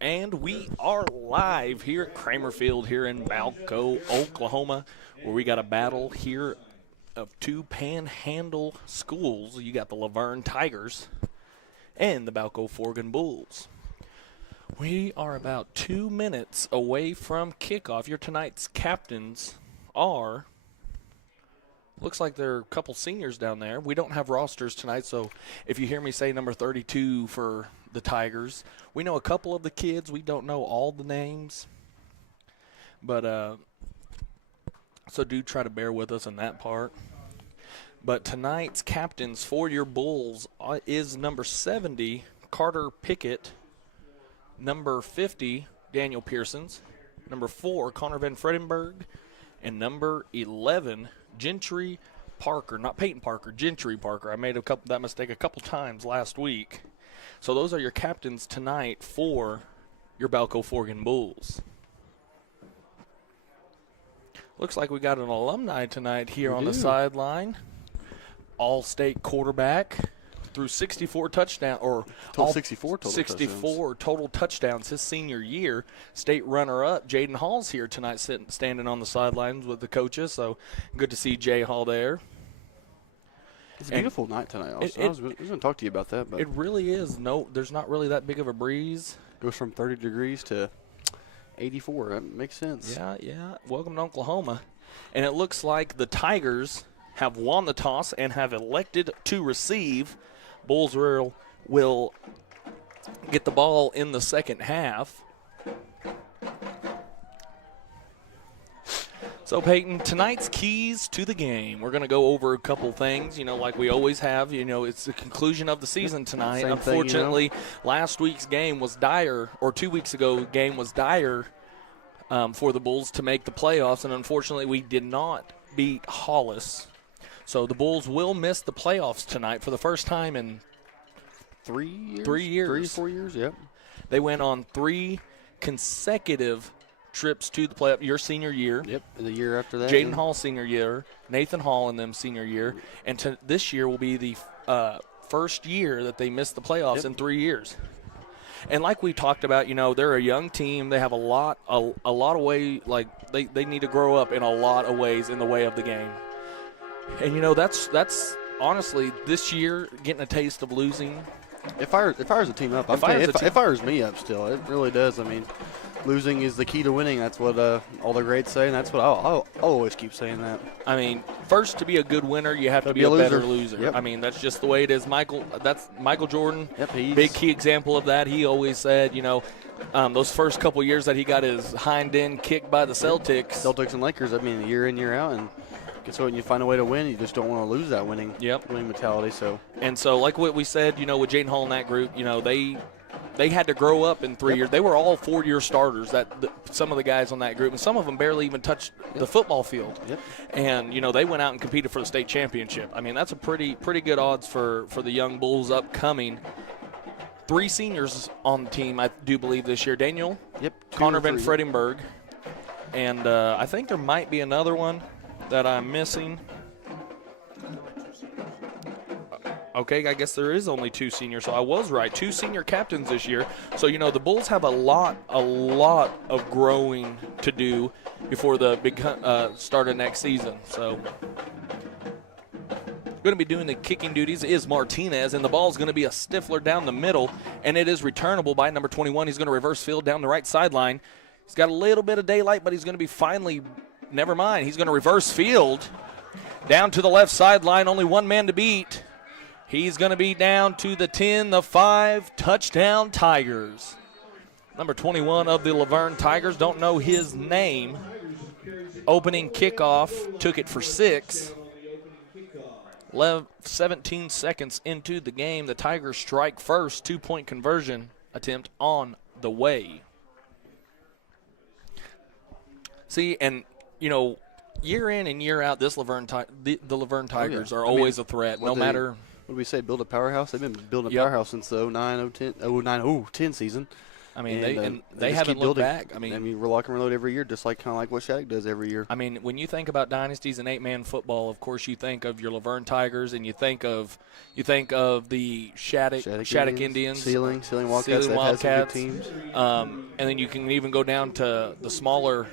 And we are live here at Kramer Field here in Balko, Oklahoma, where we got a battle here of two panhandle schools. You got the Laverne Tigers and the Balko-Forgan Bulls. We are about 2 minutes away from kickoff. Your tonight's captains are, looks like there are a couple seniors down there. We don't have rosters tonight, so if you hear me say number 32 for the Tigers, we know a couple of the kids. We don't know all the names. But so do try to bear with us in that part. But tonight's captains for your Bulls is number 70, Carter Pickett, number 50, Daniel Pearsons, number 4, Connor Van Fredenberg, and number 11, Gentry Parker. Not Peyton Parker, Gentry Parker. I made that mistake a couple times last week. So those are your captains tonight for your Balko-Forgan Bulls. Looks like we got an alumni tonight here on the sideline. All-state quarterback threw 64 touchdowns, or 64 total touchdowns his senior year. State runner-up Jaden Hall's here tonight, standing on the sidelines with the coaches. So good to see Jay Hall there. It's a beautiful night tonight. I was going to talk to you about that, but it really is. No, there's not really that big of a breeze. Goes from 30 degrees to 84. That makes sense. Yeah. Welcome to Oklahoma. And it looks like the Tigers have won the toss and have elected to receive. Bulls will get the ball in the second half. So, Peyton, tonight's keys to the game. We're going to go over a couple things, like we always have. It's the conclusion of the season tonight. Same Unfortunately, last week's game was dire, or 2 weeks ago, game was dire for the Bulls to make the playoffs, and unfortunately we did not beat Hollis. So the Bulls will miss the playoffs tonight for the first time in 3 years. 3 years. 3 or 4 years, yep. They went on 3 consecutive trips to the playoff. Your senior year. Yep, and the year after that. Jaden Hall senior year, Nathan Hall and them senior year, and this year will be the first year that they missed the playoffs in 3 years. And like we talked about, they're a young team. They have a lot of way, like they need to grow up in a lot of ways in the way of the game. And that's honestly this year getting a taste of losing. It fires the team up. It fires me up still. It really does. I mean, losing is the key to winning. That's what all the greats say, and that's what I'll always keep saying that. I mean, first, to be a good winner, you have to be a better loser. Yep. I mean, that's just the way it is. That's Michael Jordan. Yep, big key example of that. He always said, those first couple years that he got his hind end kicked by the Celtics. And Lakers, I mean, year in, year out, and guess what? When you find a way to win, you just don't want to lose that winning mentality. So like what we said, with Jaden Hall in that group, they had to grow up in 3 years. They were all 4-year starters. Some of the guys on that group, and some of them barely even touched the football field. Yep. And they went out and competed for the state championship. I mean, that's a pretty good odds for the young Bulls upcoming. 3 seniors on the team, I do believe, this year. Daniel, Connor Van Fredenberg, and I think there might be another one that I'm missing. Okay, I guess there is only 2 seniors, so I was right. 2 senior captains this year. So, the Bulls have a lot of growing to do before the big start of next season. So, going to be doing the kicking duties is Martinez, and the ball is going to be a Stifler down the middle, and it is returnable by number 21. He's going to reverse field down the right sideline. He's got a little bit of daylight, but he's going to be never mind. He's going to reverse field down to the left sideline. Only one man to beat. He's going to be down to the 10, the 5, touchdown Tigers. Number 21 of the Laverne Tigers, don't know his name. Opening kickoff, took it for 6. 17 seconds into the game, the Tigers strike first, 2-point conversion attempt on the way. See, and, year in and year out, the Laverne Tigers are always a threat, no matter – what do we say, build a powerhouse? They've been building a powerhouse since the 09-10 season. I mean, they just haven't keep looked building. back. I mean, we're lock and reload every year, just like kind of like what Shattuck does every year. I mean, when you think about dynasties and 8-man football, of course you think of your Laverne Tigers, and you think of the Shattuck Indians, Ceiling Wildcats. They've had some good teams. And then you can even go down to the smaller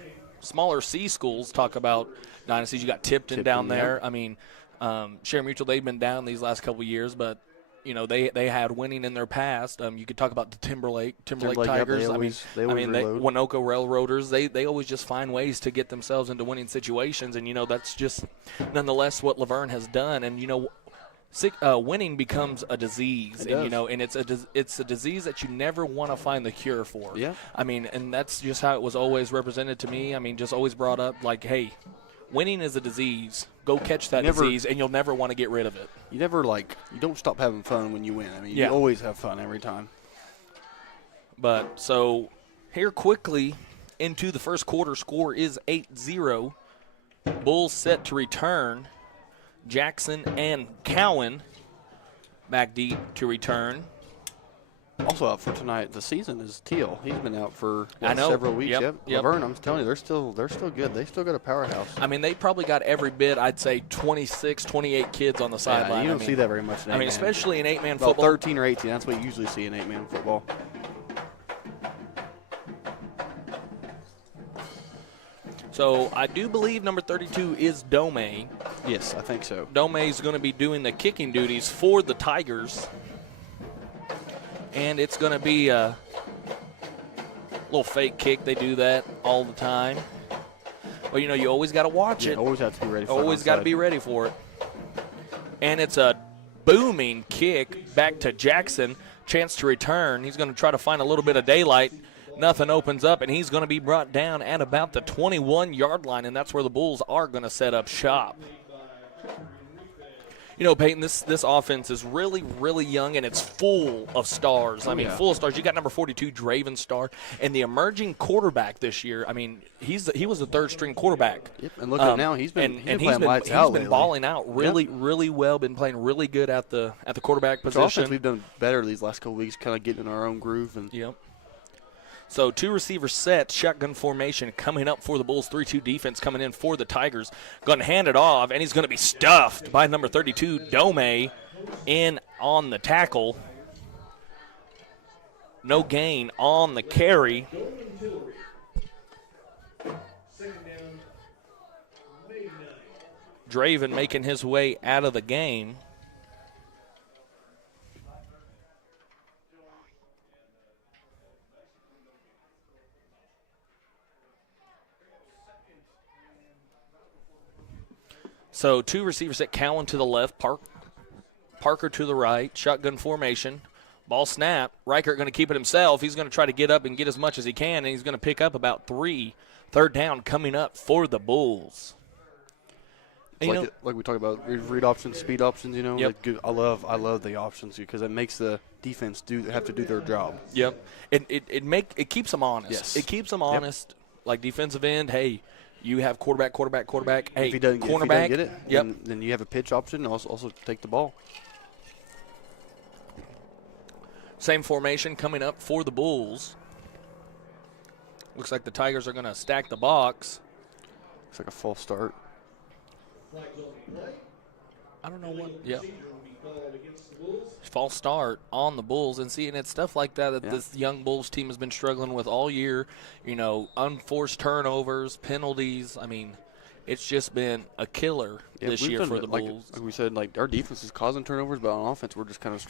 C schools. Talk about dynasties. You got Tipton down there. Yeah. I mean, Share Mutual, they've been down these last couple of years, but they had winning in their past. You could talk about the Timberlake Tigers. Yep, they Winoka Railroaders. They always just find ways to get themselves into winning situations, and that's just nonetheless what Laverne has done. And winning becomes a disease, and it's a disease that you never want to find the cure for. Yeah. I mean, and that's just how it was always represented to me. I mean, just always brought up like, hey, winning is a disease. Go catch that disease, and you'll never want to get rid of it. You never you don't stop having fun when you win. I mean, yeah. You always have fun every time. But so here quickly into the first quarter, score is 8-0. Bulls set to return. Jackson and Cowan back deep to return. Also out for tonight, the season is Teal. He's been out for several weeks. Yep. Laverne, I'm telling you, they're still good. They still got a powerhouse. I mean, they probably got every bit, I'd say 26, 28 kids on the sideline. You don't see that very much in 8-man. Especially in 8-man football. football. 13 or 18, that's what you usually see in 8-man football. So I do believe number 32 is Dome. Yes, I think so. Dome is going to be doing the kicking duties for the Tigers. And it's going to be a little fake kick. They do that all the time. But, you always got to watch it. Always have to be ready for it. Always got to be ready for it. And it's a booming kick back to Jackson. Chance to return. He's going to try to find a little bit of daylight. Nothing opens up, and he's going to be brought down at about the 21-yard line, and that's where the Bulls are going to set up shop. Peyton, this offense is really, really young, and it's full of stars. Full of stars. You got number 42, Draven Starr, and the emerging quarterback this year. I mean, he was the third-string quarterback. Yep, and look at now. He's been playing lights out lately. He's been balling out really well, been playing really good at the quarterback position. Offense, we've done better these last couple weeks, kind of getting in our own groove. Yep. So two receivers set, shotgun formation coming up for the Bulls. 3-2 defense coming in for the Tigers. Going to hand it off, and he's going to be stuffed by number 32, Dome, in on the tackle. No gain on the carry. Draven making his way out of the game. So two receivers at Cowan to the left, Parker to the right, shotgun formation. Ball snap. Reichert going to keep it himself. He's going to try to get up and get as much as he can, and he's going to pick up about 3. Third down coming up for the Bulls. Like we talked about, read options, speed options. Yep. I love the options because it makes the defense have to do their job. Yep. It keeps them honest. Yes. It keeps them honest. Yep. Like defensive end, hey. You have quarterback. Hey, if he doesn't cornerback. Get it, yep. Then you have a pitch option and also take the ball. Same formation coming up for the Bulls. Looks like the Tigers are going to stack the box. Looks like a false start. I don't know what. Yeah. False start on the Bulls, and it's stuff like that this young Bulls team has been struggling with all year. Unforced turnovers, penalties. I mean, it's just been a killer this year for the Bulls. Like we said, our defense is causing turnovers, but on offense we're just kind of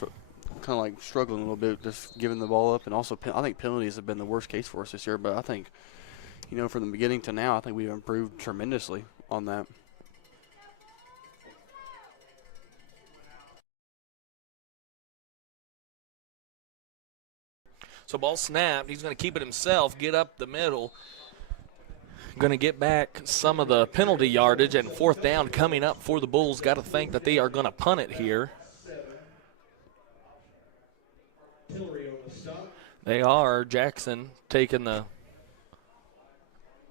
struggling a little bit, just giving the ball up, and also I think penalties have been the worst case for us this year. But I think, from the beginning to now, I think we've improved tremendously on that. So ball snapped. He's going to keep it himself, get up the middle. Going to get back some of the penalty yardage, and fourth down coming up for the Bulls. Got to think that they are going to punt it here. They are. Jackson taking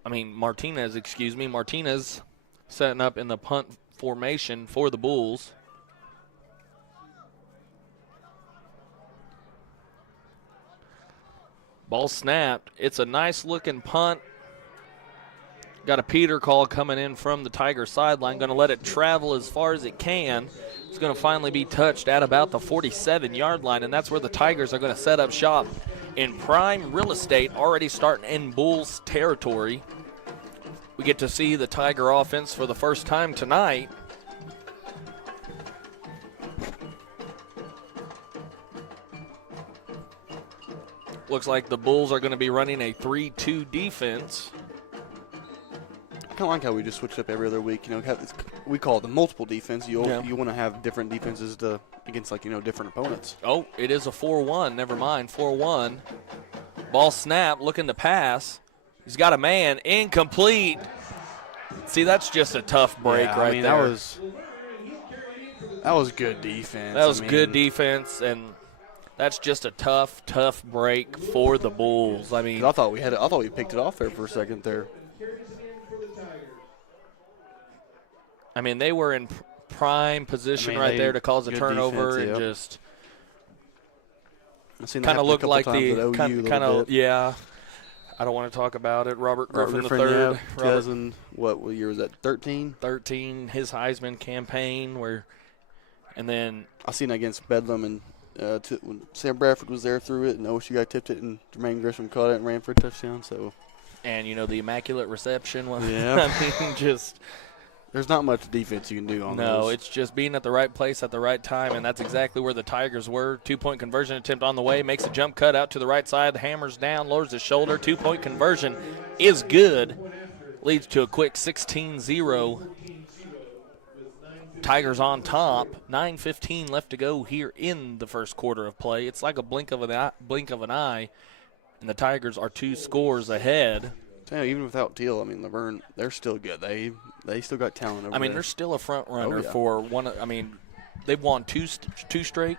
Martinez, Martinez setting up in the punt formation for the Bulls. Ball snapped. It's a nice-looking punt. Got a Peter call coming in from the Tiger sideline. Going to let it travel as far as it can. It's going to finally be touched at about the 47-yard line, and that's where the Tigers are going to set up shop in prime real estate, already starting in Bulls territory. We get to see the Tiger offense for the first time tonight. Looks like the Bulls are going to be running a 3-2 defense. I kind of like how we just switched up every other week. We call it the multiple defense. You want to have different defenses against different opponents. Oh, it is a 4-1. Never mind, 4-1. Ball snap, looking to pass. He's got a man, incomplete. See, that's just a tough break right there. That was good defense. That was good defense, and that's just a tough break for the Bulls. I mean, I thought we picked it off there for a second there. I mean, they were in prime position right there to cause a turnover defense, and just kind of looked like the kind of yeah. I don't want to talk about it. Robert Griffin III. What year was that? 13? 13. His Heisman campaign and then I seen it against Bedlam and when Sam Bradford was there threw it and OSU guy tipped it and Jermaine Grisham caught it and ran for a touchdown. So, and the immaculate reception. Yeah. I mean, just. There's not much defense you can do on those. No, it's just being at the right place at the right time, and that's exactly where the Tigers were. 2-point conversion attempt on the way, makes a jump cut out to the right side, hammers down, lowers his shoulder. 2-point conversion is good. Leads to a quick 16-0. Tigers on top. 9:15 left to go here in the first quarter of play. It's like a blink of an eye, and the Tigers are 2 scores ahead. Yeah, even without Teal, I mean, Laverne, they're still good. They still got talent over there. I mean, they're still a front runner for one. I mean, they've won two straight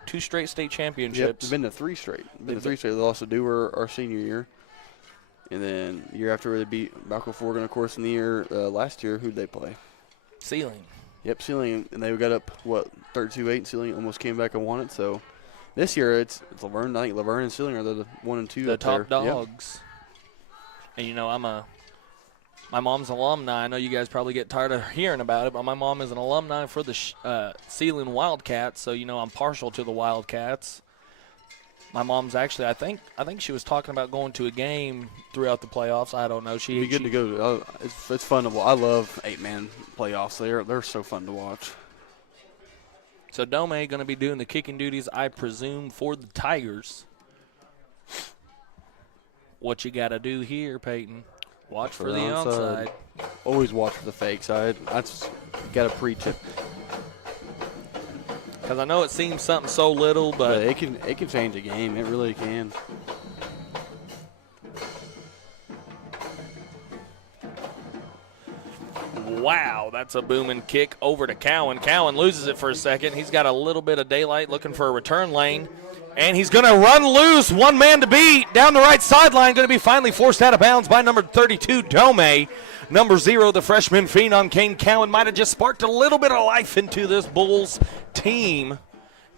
state championships. Yep, they've been to 3 straight. They lost to Dewar our senior year, and then the year after they beat Balko-Forgan, of course, in the year last year. Who'd they play? Sealing. Yep, Sealing, and they got up 32-8. Sealing almost came back and won it. So this year it's Laverne. I think Laverne and Sealing are the 1 and 2. The top there. dogs. Yep. And my mom's an alumni. I know you guys probably get tired of hearing about it, but my mom is an alumni for the Sealing Wildcats, so I'm partial to the Wildcats. My mom's actually, I think she was talking about going to a game throughout the playoffs. I don't know. It'd be good to go. It's fun to watch. I love 8-man playoffs. They're so fun to watch. So Dome going to be doing the kicking duties, I presume, for the Tigers. What you got to do here, Peyton? Watch for the onside. Always watch for the fake side. That's got to preach it. Because I know it seems something so little, but it can change a game. It really can. Wow, that's a booming kick over to Cowan. Cowan loses it for a second. He's got a little bit of daylight looking for a return lane. And he's going to run loose, one man to beat, down the right sideline, going to be finally forced out of bounds by number 32, Dome. Number 0, the freshman phenom, Kane Cowan, might have just sparked a little bit of life into this Bulls team.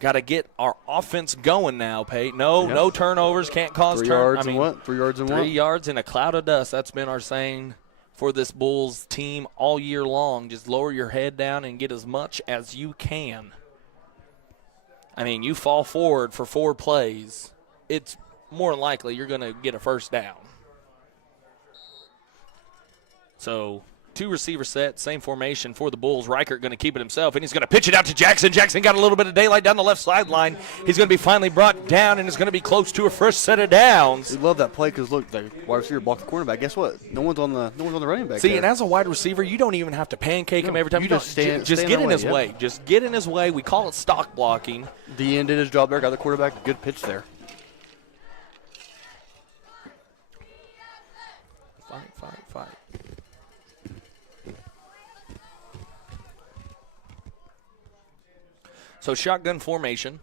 Got to get our offense going now, Pate. No turnovers, can't cause 3 yards and what? 3 yards and what? 3 yards in a cloud of dust. That's been our saying for this Bulls team all year long. Just lower your head down and get as much as you can. I mean, you fall forward for 4 plays, it's more than likely you're going to get a first down. So 2 receiver set, same formation for the Bulls. Reichert going to keep it himself, and he's going to pitch it out to Jackson. Jackson got a little bit of daylight down the left sideline. He's going to be finally brought down, and is going to be close to a first set of downs. We love that play because, look, the wide receiver blocked the cornerback. Guess what? No one's on the running back. See, there. and as a wide receiver, you don't even have to pancake him every time. You just get in his way. Just get in his way. We call it stock blocking. The end did his job there. Got the quarterback. Good pitch there. Fight. So shotgun formation,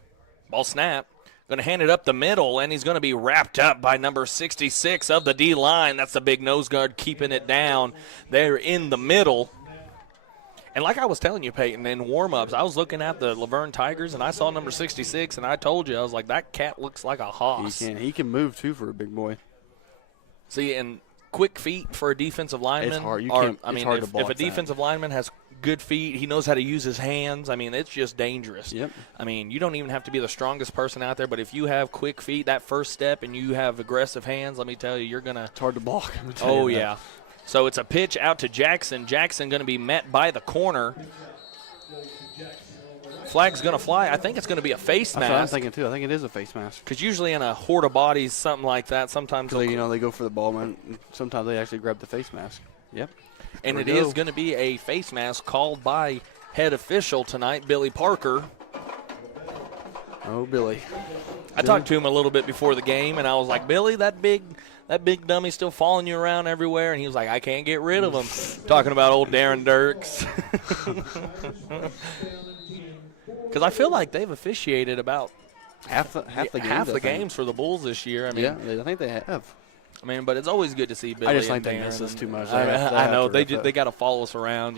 ball snap, going to hand it up the middle, and he's going to be wrapped up by number 66 of the D-line. That's the big nose guard keeping it down there in the middle. And like I was telling you, Peyton, in warm-ups, I was looking at the Laverne Tigers, and I saw number 66, and I told you, I was like, that cat looks like a hoss. He can move, too, for a big boy. See, and quick feet for a defensive lineman. It's hard. It's hard to if block a defensive lineman has good feet, he knows how to use his hands. I mean, it's just dangerous. Yep. I mean, you don't even have to be the strongest person out there, but if you have quick feet, that first step, and you have aggressive hands, let me tell you, you're going to – It's hard to block. Oh, yeah. So it's a pitch out to Jackson. Jackson going to be met by the corner. Flag's going to fly. I think it's going to be a face mask. That's what I'm thinking, too. I think it is a face mask. Because usually in a horde of bodies, something like that, sometimes Because, they go for the ball, man. Sometimes they actually grab the face mask. Yep. And it is going to be a face mask called by head official tonight, Billy Parker. Oh, Billy. I talked to him a little bit before the game, and I was like, Billy, that big dummy's still following you around everywhere. And he was like, I can't get rid of him. Talking about old Darren Dirks. Because I feel like they've officiated about half the games for the Bulls this year. I mean, yeah, I think they have. I mean, but it's always good to see Billy. I just and think Darren. they miss us too much. I know they got to follow us around.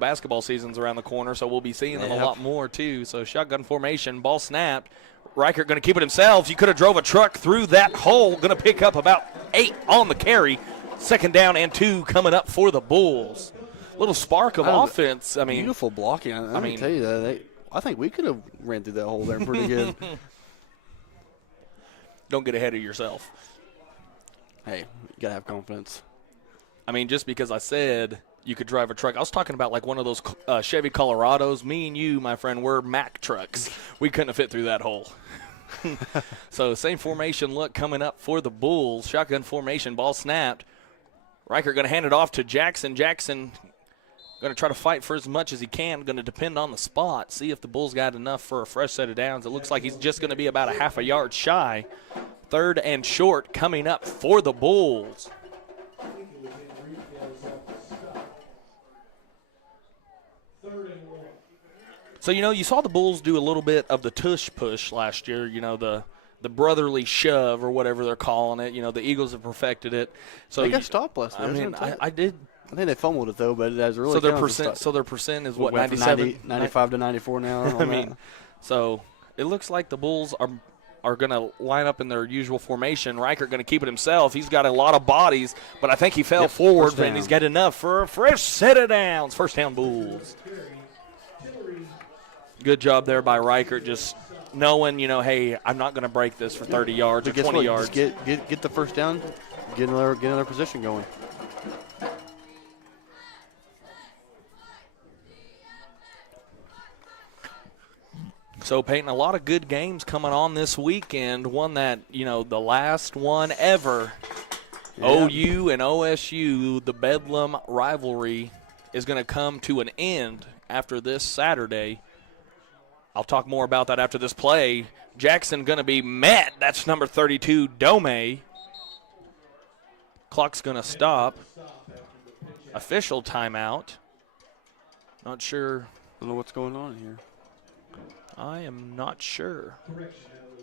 Basketball season's around the corner, so we'll be seeing them a lot more too. So shotgun formation, ball snapped. Reichert going to keep it himself. You could have drove a truck through that hole. Going to pick up about 8 on the carry. 2nd down and 2 coming up for the Bulls. Little spark of offense. I mean, beautiful blocking. I mean, tell you that I think we could have ran through that hole there pretty good. Don't get ahead of yourself. Hey, you gotta have confidence. I mean, just because I said you could drive a truck, I was talking about like one of those Chevy Colorados. Me and you, my friend, were Mack trucks. We couldn't have fit through that hole. So same formation look coming up for the Bulls. Shotgun formation, ball snapped. Reichert going to hand it off to Jackson. Jackson going to try to fight for as much as he can. Going to depend on the spot. See if the Bulls got enough for a fresh set of downs. It looks like he's just going to be about a half a yard shy. 3rd and short coming up for the Bulls. So, you saw the Bulls do a little bit of the tush push last year, the brotherly shove or whatever they're calling it. The Eagles have perfected it. So they got stopped last night. I mean, I did. I think they fumbled it though, but it has really. So their percent is what, 97, 95 to 94 now. I mean, so it looks like the Bulls are going to line up in their usual formation. Reichert going to keep it himself. He's got a lot of bodies, but I think he fell forward, and he's got enough for a fresh set of downs. 1st down Bulls. Good job there by Reichert, just knowing, hey, I'm not going to break this for 30 yards or 20 yards. Just get the 1st down, get another position going. So, Peyton, a lot of good games coming on this weekend. One that, the last one ever, OU and OSU, the Bedlam rivalry is going to come to an end after this Saturday. I'll talk more about that after this play. Jackson going to be met. That's number 32, Dome. Clock's going to stop. Official timeout. Not sure. I don't know what's going on here. I am not sure.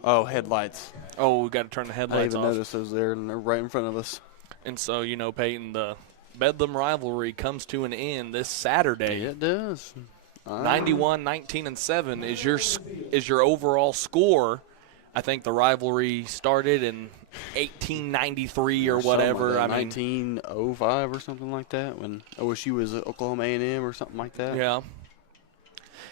Oh, headlights. Oh, we got to turn the headlights off. I didn't even notice those there, and they're right in front of us. And so, Peyton, the Bedlam rivalry comes to an end this Saturday. Yeah, it does. 91-19-7 is your overall score. I think the rivalry started in 1893 or whatever. Like 1905 or something like that, when OSU was at Oklahoma A&M or something like that. Yeah.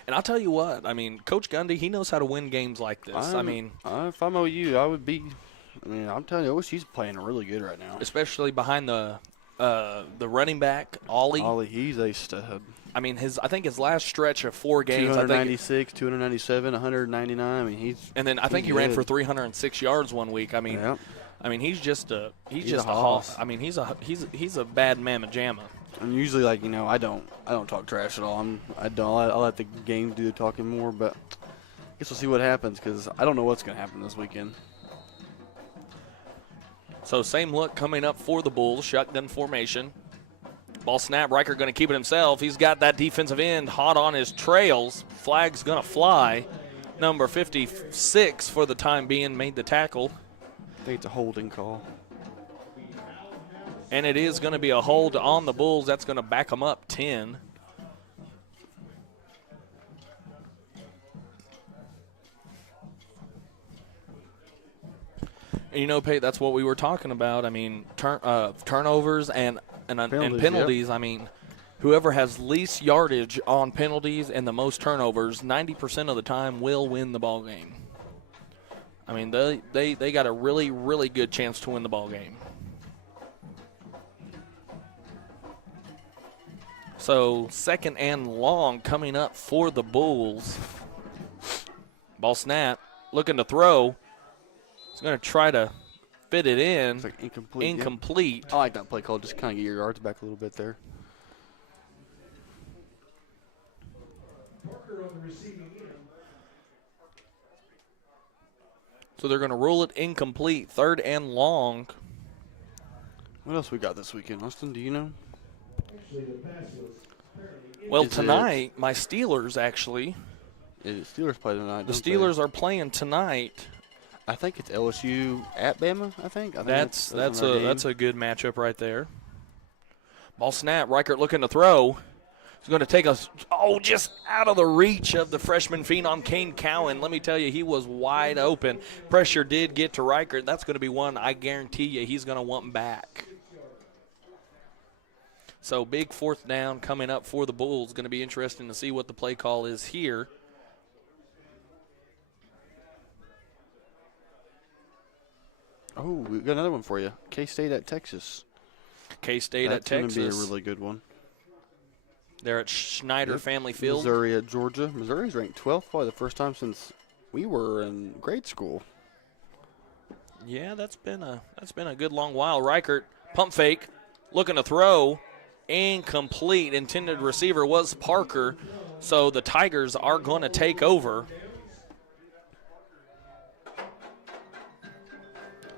And I'll tell you what, Coach Gundy, he knows how to win games like this. if I'm OU, I would be. I'm telling you, OSU's playing really good right now. Especially behind the running back, Ollie. Ollie, he's a stud. I think his last stretch of 4 games, 296, 297, 199. And then I think he ran for 306 yards one week. He's just a hoss. He's a bad mamma jamma. And usually, I don't talk trash at all. I'll let the game do the talking more. But I guess we'll see what happens, because I don't know what's going to happen this weekend. So same look coming up for the Bulls, shotgun formation. Ball snap, Reichert going to keep it himself. He's got that defensive end hot on his trails. Flag's going to fly. Number 56 for the time being made the tackle. I think it's a holding call. And it is going to be a hold on the Bulls. That's going to back them up 10. Pate, that's what we were talking about. I mean, turnovers and penalties. Yep. I mean, whoever has least yardage on penalties and the most turnovers, 90% of the time will win the ball game. I mean, they got a really, really good chance to win the ball game. So 2nd and long coming up for the Bulls. Ball snap, looking to throw. He's going to try to fit it in. It's like incomplete. Incomplete. Yeah. I like that play call. Just kind of get your yards back a little bit there. So they're going to rule it incomplete. 3rd and long. What else we got this weekend, Austin? Do you know? Well, tonight, my Steelers actually. Steelers play tonight. The Steelers are playing tonight. I think it's LSU at Bama. I think that's a good matchup right there. Ball snap. Reichert looking to throw. He's going to take us, just out of the reach of the freshman phenom, Kane Cowan. Let me tell you, he was wide open. Pressure did get to Reichert. That's going to be one I guarantee you he's going to want back. So big 4th down coming up for the Bulls. Going to be interesting to see what the play call is here. Oh, we got another one for you. K-State at Texas. K-State at Texas. That's going to be a really good one. They're at Schneider Family Field. Missouri at Georgia. Missouri's ranked 12th, probably the first time since we were in grade school. Yeah, that's been a good long while. Reichert, pump fake, looking to throw, incomplete. Intended receiver was Parker, so the Tigers are going to take over.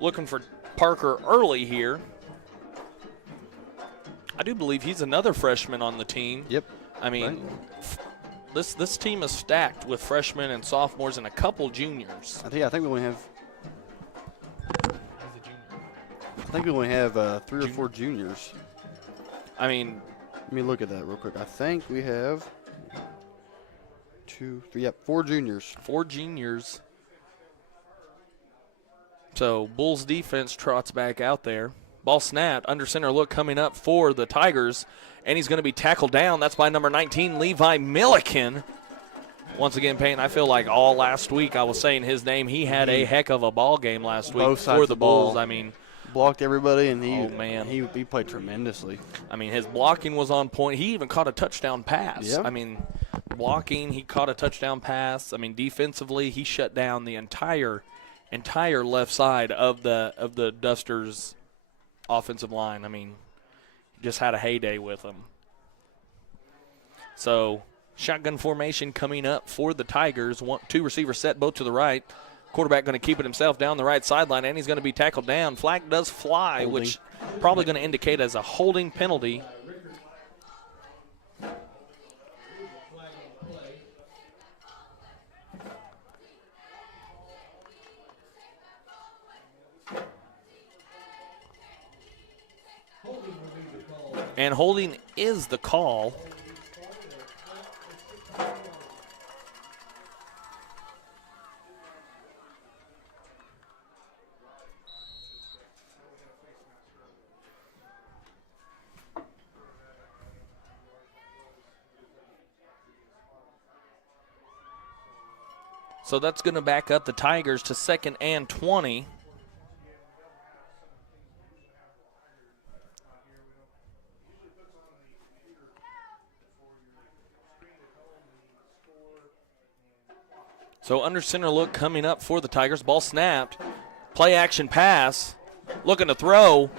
Looking for Parker early here. I do believe he's another freshman on the team. Yep. I mean, this team is stacked with freshmen and sophomores and a couple juniors. I think we only have. I think we only have 3 or 4 juniors. I mean, let me look at that real quick. I think we have 4 juniors. 4 juniors. So Bulls defense trots back out there. Ball snapped, under center look coming up for the Tigers, and he's going to be tackled down. That's by number 19, Levi Milliken. Once again, Payne, I feel like all last week I was saying his name. He had a heck of a ball game last week for the Bulls. I mean, blocked everybody, and he played tremendously. I mean, his blocking was on point. He even caught a touchdown pass. Yeah. I mean, blocking, he caught a touchdown pass. I mean, defensively, he shut down the entire left side of the Dusters' offensive line. I mean, just had a heyday with them. So, shotgun formation coming up for the Tigers. 2 receivers set, both to the right. Quarterback going to keep it himself down the right sideline, and he's going to be tackled down. Flag does fly, holding, which probably going to indicate as a holding penalty. And holding is the call. So that's going to back up the Tigers to 2nd and 20. So under center look coming up for the Tigers. Ball snapped. Play action pass. Looking to throw.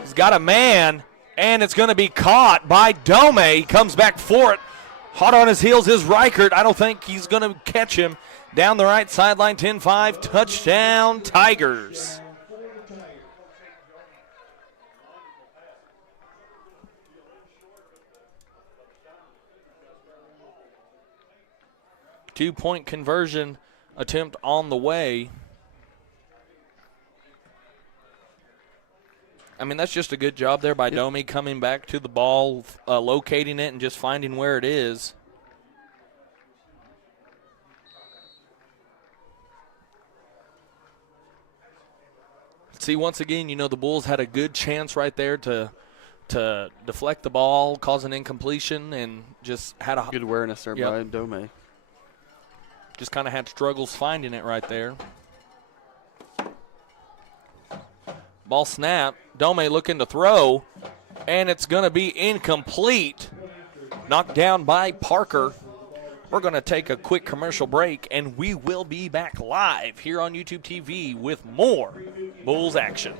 He's got a man, and it's going to be caught by Dome. He comes back for it. Hot on his heels is Reichert. I don't think he's going to catch him. Down the right sideline, 10-5, touchdown Tigers. Two-point conversion attempt on the way. I mean, that's just a good job there by Domi coming back to the ball, locating it, and just finding where it is. See, once again, you know, the Bulls had a good chance right there to deflect the ball, cause an incompletion, and just had a Good awareness there by Dome. just kind of had struggles finding it right there. Ball snap. Dome looking to throw, and it's going to be incomplete. Knocked down by Parker. We're going to take a quick commercial break, and we will be back live here on YouTube TV with more Bulls action.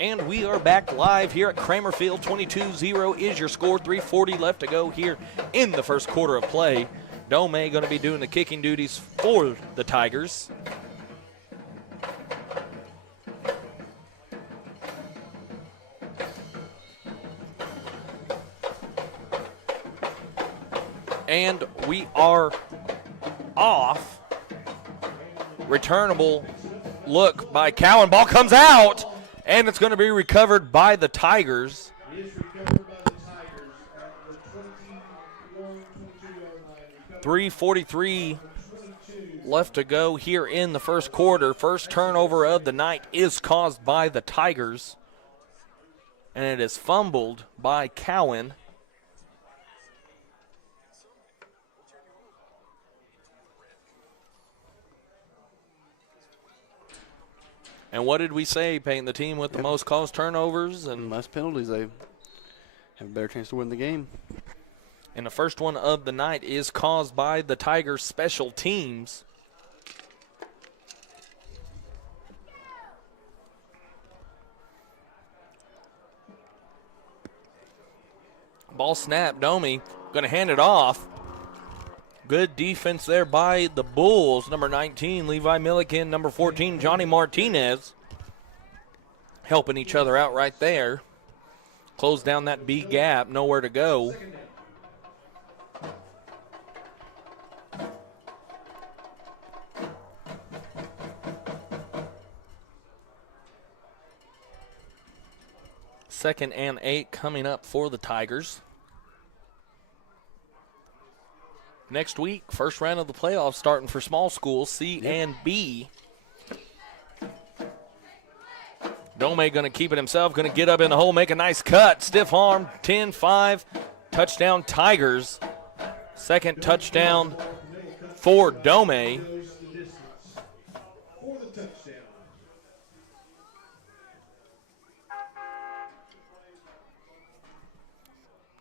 And we are back live here at Kramer Field. 22-0 is your score. 3:40 left to go here in the first quarter of play. Dome going to be doing the kicking duties for the Tigers. And we are off. Returnable look by Cowan. Ball comes out. And it's going to be recovered by the Tigers. 3:43 left to go here in the first quarter. First turnover of the night is caused by the Tigers. And it is fumbled by Cowan. And what did we say, Peyton? The team with the most caused turnovers and less penalties, they have a better chance to win the game. And the first one of the night is caused by the Tigers' special teams. Ball snap, Domi going to hand it off. Good defense there by the Bulls. Number 19, Levi Milliken. Number 14, Johnny Martinez. Helping each other out right there. Close down that B gap. Nowhere to go. Second and 8 coming up for the Tigers. Next week, first round of the playoffs starting for small schools, C and B. Dome going to keep it himself, going to get up in the hole, make a nice cut. Stiff arm, 10-5, touchdown Tigers. Second touchdown for Dome.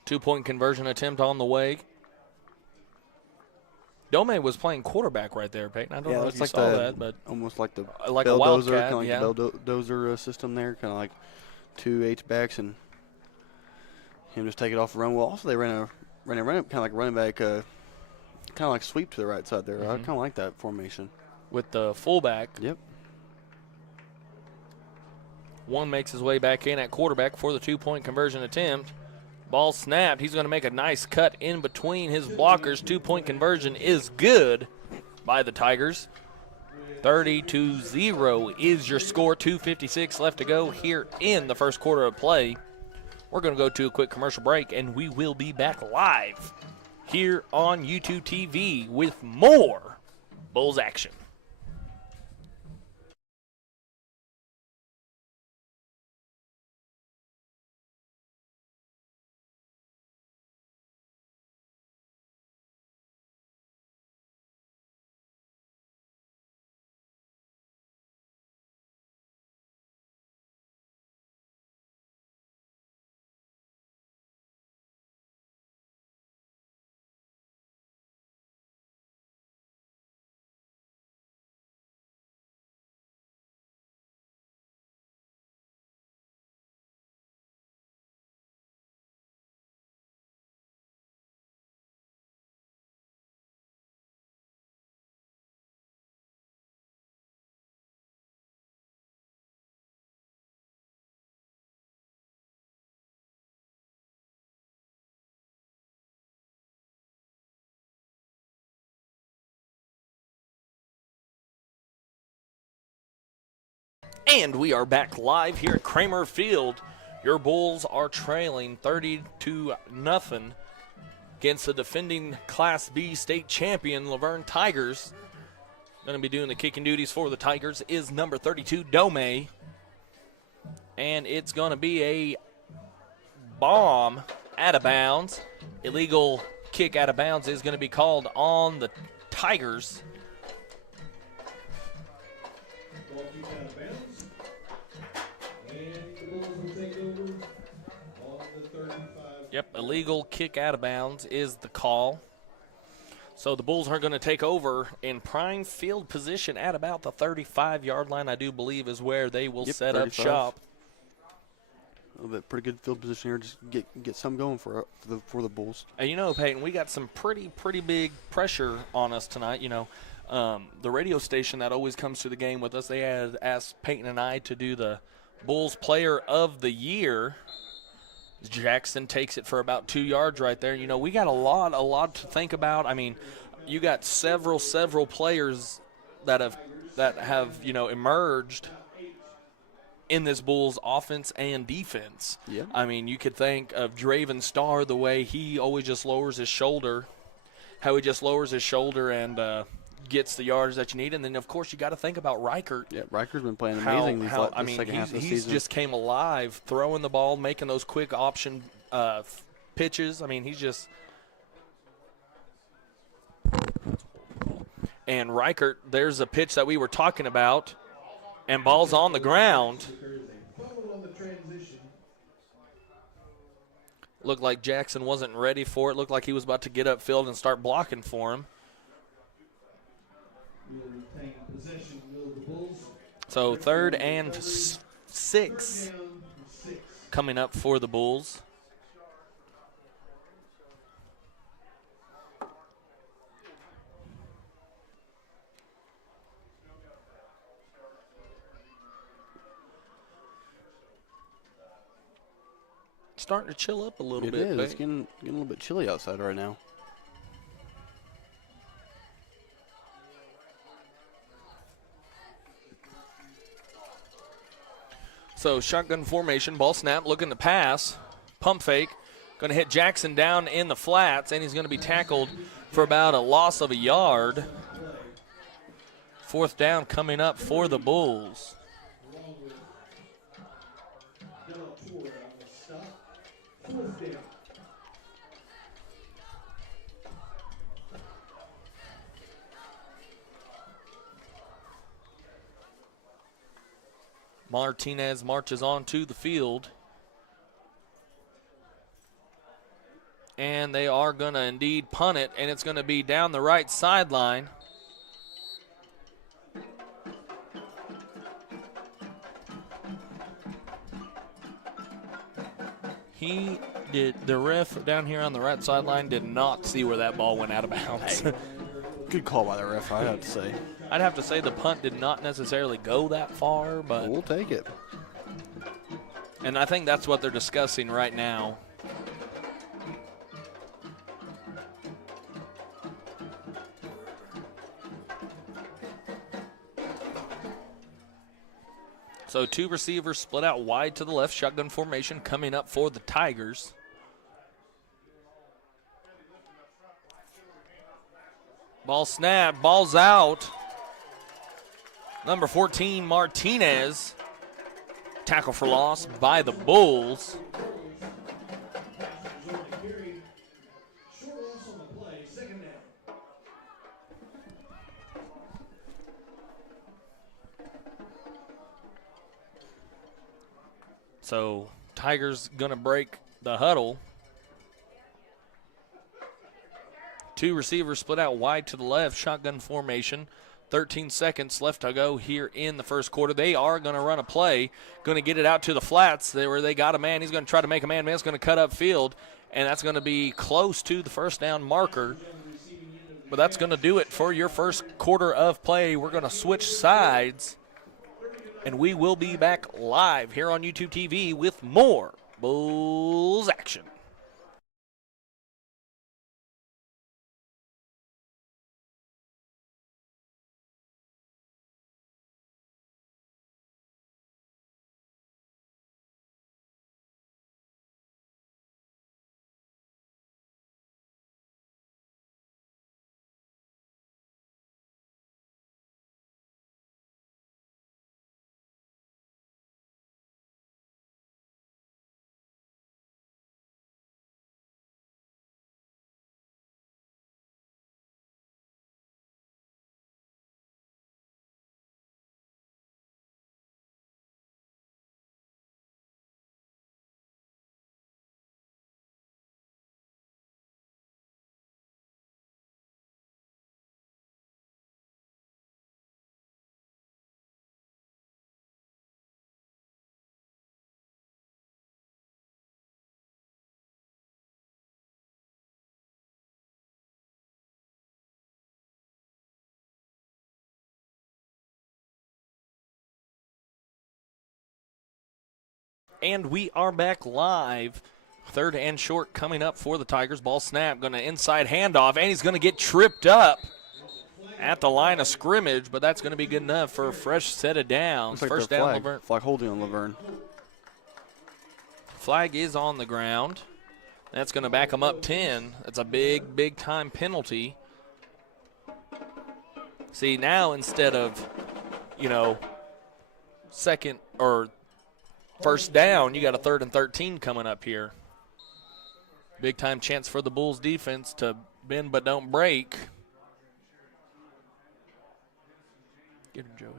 Two-point conversion attempt on the way. Dome was playing quarterback right there, Peyton. I don't know if you saw that, but almost like the like a Belldozer, wildcat, kind of like the Belldozer system there, kind of like two H-backs and him just take it off the run. Well, also they ran a kind of like running back, kind of like sweep to the right side there. I kind of like that formation with the fullback. Yep. One makes his way back in at quarterback for the two-point conversion attempt. Ball snapped. He's going to make a nice cut in between his blockers. Two-point conversion is good by the Tigers. 30-0 is your score. 2:56 left to go here in the first quarter of play. We're going to go to a quick commercial break, and we will be back live here on YouTube TV with more Bulls action. And we are back live here at Kramer Field. Your Bulls are trailing 30-0 against the defending Class B state champion Laverne Tigers. Going to be doing the kicking duties for the Tigers is number 32, Dome. And it's going to be a bomb out of bounds. Illegal kick out of bounds is going to be called on the Tigers. Yep, illegal kick out of bounds is the call. So the Bulls are going to take over in prime field position at about the 35-yard line, I do believe, is where they will set 35. up shop. A little bit pretty good field position here. Just get some going for the Bulls. And you know, Peyton, we got some pretty big pressure on us tonight. You know, the radio station that always comes to the game with us, they had asked Peyton and I to do the Bulls Player of the Year. Jackson takes it for about 2 yards right there. You know, we got a lot to think about. I mean, you got several players that have you know emerged in this Bulls offense and defense. Yeah. I mean, you could think of Draven Starr, the way he always just lowers his shoulder, how he just lowers his shoulder and gets the yards that you need. And then, of course, you got to think about Reichert. Yeah, Reichert's been playing amazing the second half of the season. He's just came alive, throwing the ball, making those quick option pitches. I mean, he's just – and Reichert, there's a pitch that we were talking about, and ball's on the ground. Looked like Jackson wasn't ready for it. Looked like he was about to get upfield and start blocking for him. So 3rd and 6 coming up for the Bulls. Starting to chill up a little bit. It is. It's getting a little bit chilly outside right now. So shotgun formation, ball snap, looking to pass, pump fake, going to hit Jackson down in the flats, and he's going to be tackled for about a loss of a yard. 4th down coming up for the Bulls. Martinez marches onto the field. And they are going to indeed punt it, and it's going to be down the right sideline. The ref down here on the right sideline did not see where that ball went out of bounds. Hey, good call by the ref, I'd have to say. I'd have to say the punt did not necessarily go that far, but we'll take it. And I think that's what they're discussing right now. So 2 receivers split out wide to the left. Shotgun formation coming up for the Tigers. Ball snap, ball's out. Number 14, Martinez. Tackle for loss by the Bulls. So Tigers gonna break the huddle. 2 receivers split out wide to the left, shotgun formation. 13 seconds left to go here in the first quarter. They are going to run a play, going to get it out to the flats where they got a man. He's going to try to make a man miss, going to cut up field, and that's going to be close to the first down marker. But that's going to do it for your first quarter of play. We're going to switch sides, and we will be back live here on YouTube TV with more Bulls action. And we are back live. 3rd and short coming up for the Tigers. Ball snap, going to inside handoff, and he's going to get tripped up at the line of scrimmage, but that's going to be good enough for a fresh set of downs. Like first down, Laverne. Flag holding on Laverne. Flag is on the ground. That's going to back him up 10. That's a big, big time penalty. See, now instead of, second or first down, you got a 3rd and 13 coming up here. Big time chance for the Bulls defense to bend but don't break. Get him, Joey.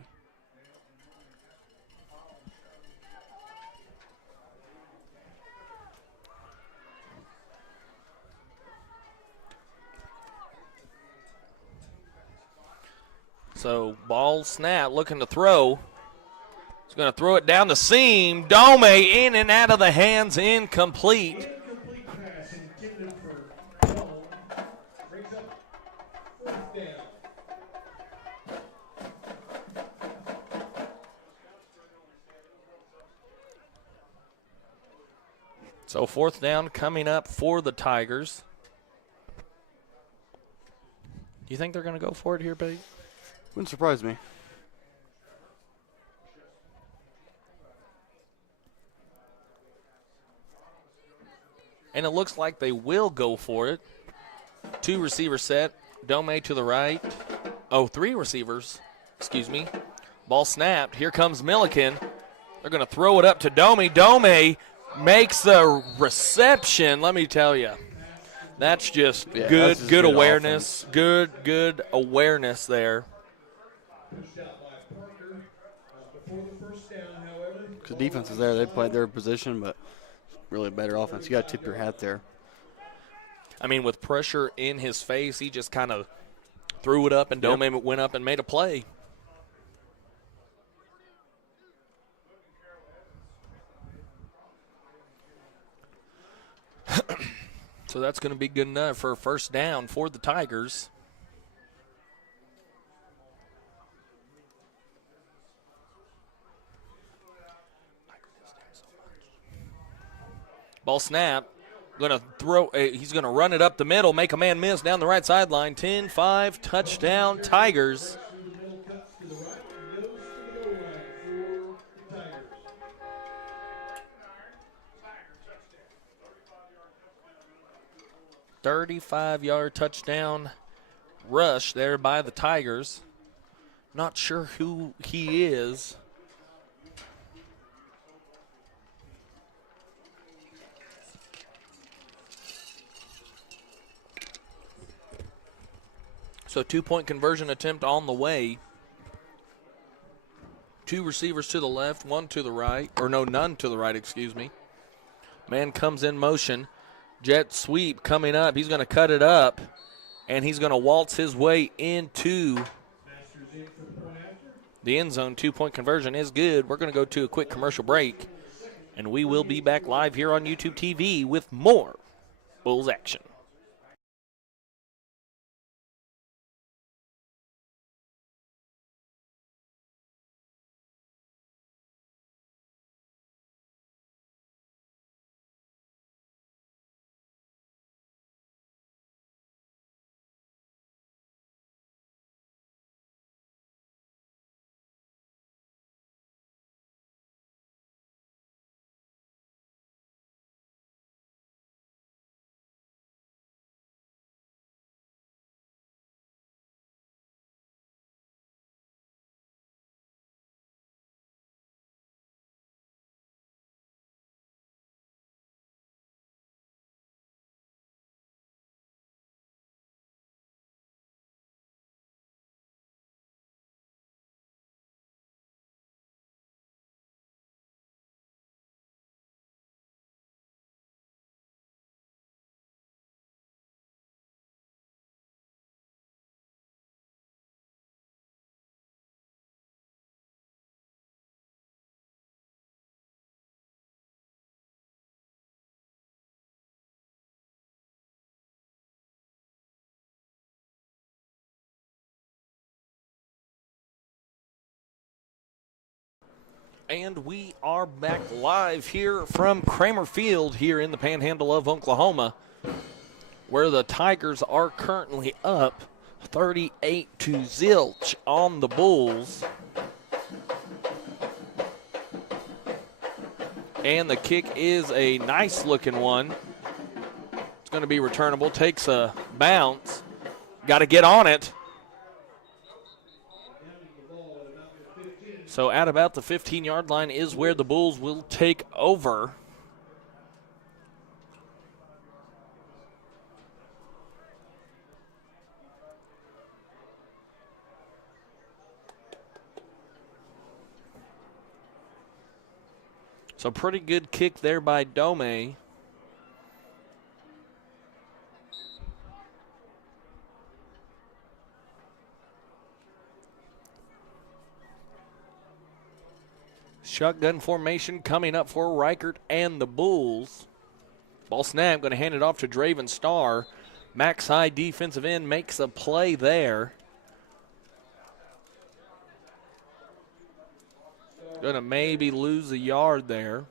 So ball snap, looking to throw. He's going to throw it down the seam. Dome in and out of the hands, incomplete. So 4th down coming up for the Tigers. Do you think they're going to go for it here, Pete? Wouldn't surprise me. And it looks like they will go for it. 2 receiver set. Dome to the right. 3 receivers. Excuse me. Ball snapped. Here comes Milliken. They're going to throw it up to Dome. Dome makes the reception. Let me tell you. That's just good awareness. Offense. Good awareness there. Because defense is there. They played their position, but really better offense. You got to tip your hat there. I mean, with pressure in his face, he just kind of threw it up, and Dome went up and made a play. So that's going to be good enough for a first down for the Tigers. Ball snap. Going to throw. He's going to run it up the middle, make a man miss down the right sideline. 10-5, touchdown, Tigers. 35-yard touchdown rush there by the Tigers. Not sure who he is. So 2-point conversion attempt on the way. 2 receivers to the left, 1 to the right. Or no, none to the right, excuse me. Man comes in motion. Jet sweep coming up. He's going to cut it up. And he's going to waltz his way into the end zone. 2-point conversion is good. We're going to go to a quick commercial break. And we will be back live here on YouTube TV with more Bulls action. And we are back live here from Kramer Field here in the Panhandle of Oklahoma, where the Tigers are currently up 38-0 on the Bulls. And the kick is a nice-looking one. It's going to be returnable. Takes a bounce. Got to get on it. So at about the 15-yard line is where the Bulls will take over. So pretty good kick there by Dome. Shotgun formation coming up for Reichert and the Bulls. Ball snap, going to hand it off to Draven Starr. Max high defensive end makes a play there. Going to maybe lose a yard there.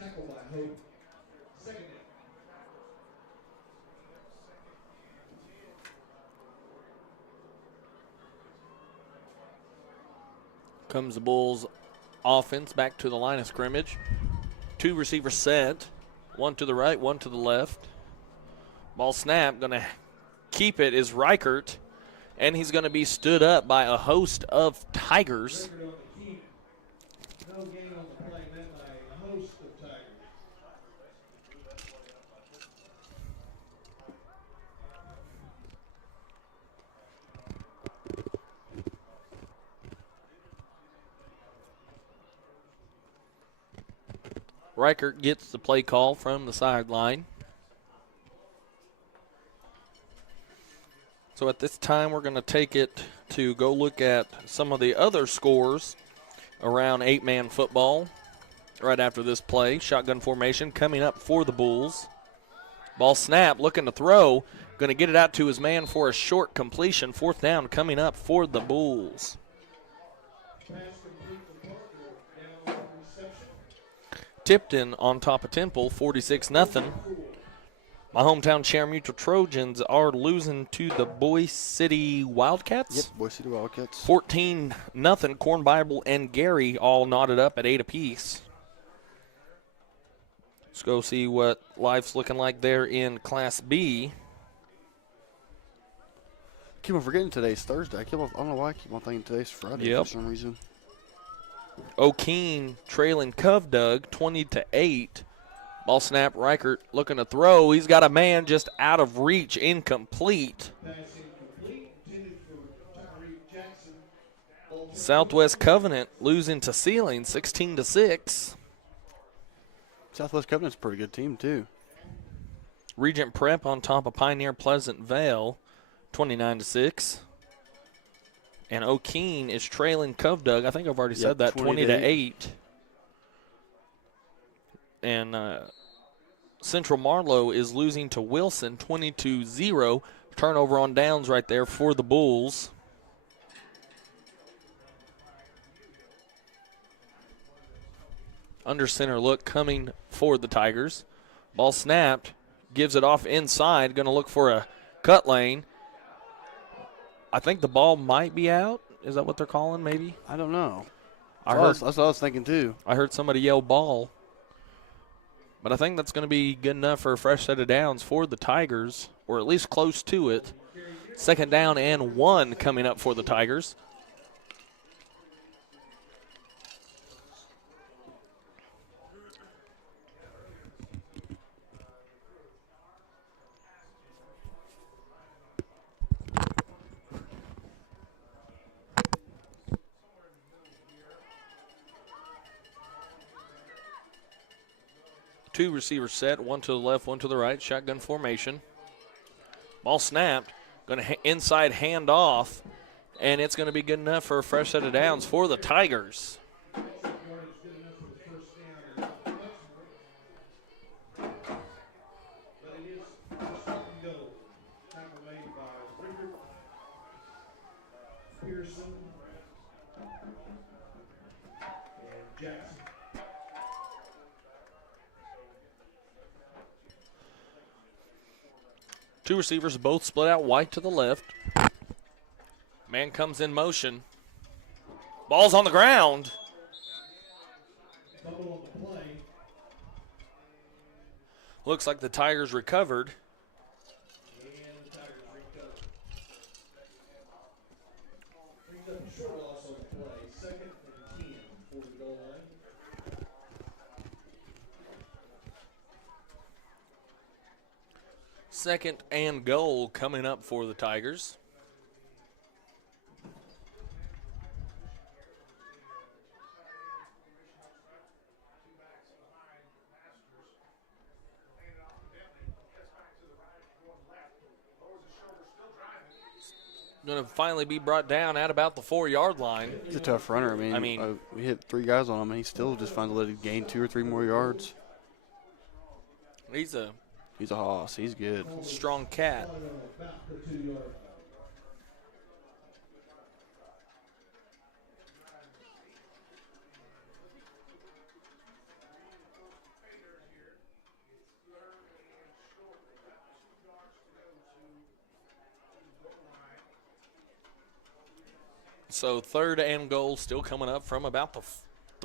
Tackle by Hope. Second down. Comes the Bulls offense back to the line of scrimmage. 2 receivers set. 1 to the right, 1 to the left. Ball snap, going to keep it is Reichert, and he's going to be stood up by a host of Tigers. No gain on the play meant by a host of Tigers. Reichert gets the play call from the sideline. So at this time, we're going to take it to go look at some of the other scores around 8-man football right after this play. Shotgun formation coming up for the Bulls. Ball snap, looking to throw. Going to get it out to his man for a short completion. 4th down coming up for the Bulls. Tipton on top of Temple, 46-0. My hometown Sharon Mutual Trojans are losing to the Boise City Wildcats. Yep, Boise City Wildcats. 14-0. Corn Bible and Gary all knotted up at 8 apiece. Let's go see what life's looking like there in Class B. Keep on forgetting today's Thursday. I don't know why I keep on thinking today's Friday Yep. for some reason. O'Keene trailing Covdug 20-8. Ball snap, Reichert looking to throw. He's got a man just out of reach, incomplete. Pass incomplete, intended for Tyree Jackson. Southwest Covenant losing to Sealing 16-6. Southwest Covenant's a pretty good team, too. Regent Prep on top of Pioneer Pleasant Vale 29-6. And O'Keene is trailing Covdug. I think I've already said that, 20-8. And Central Marlowe is losing to Wilson 20-0. Turnover on downs right there for the Bulls. Under center look coming for the Tigers. Ball snapped. Gives it off inside. Going to look for a cut lane. I think the ball might be out. Is that what they're calling, maybe? I don't know. That's what I was thinking, too. I heard somebody yell ball. But I think that's going to be good enough for a fresh set of downs for the Tigers, or at least close to it. 2nd down and 1 coming up for the Tigers. Two receivers set, one to the left, one to the right, shotgun formation. Ball snapped, going to inside hand off, and it's going to be good enough for a fresh set of downs for the Tigers. Pearson and Jackson. Two receivers both split out wide to the left. Man comes in motion. Ball's on the ground. Double on the play. Looks like the Tigers recovered. And the Tigers recover. Brings up a short loss on the play. 2nd and 10 for the goal line. Second and goal coming up for the Tigers. Going to finally be brought down at about the 4-yard line. He's a tough runner. I mean, we hit 3 guys on him, and he still just finds a way to gain 2 or 3 more yards. He's a hoss. He's good. strong cat. About the 2-yard line. So 3rd and goal still coming up from about the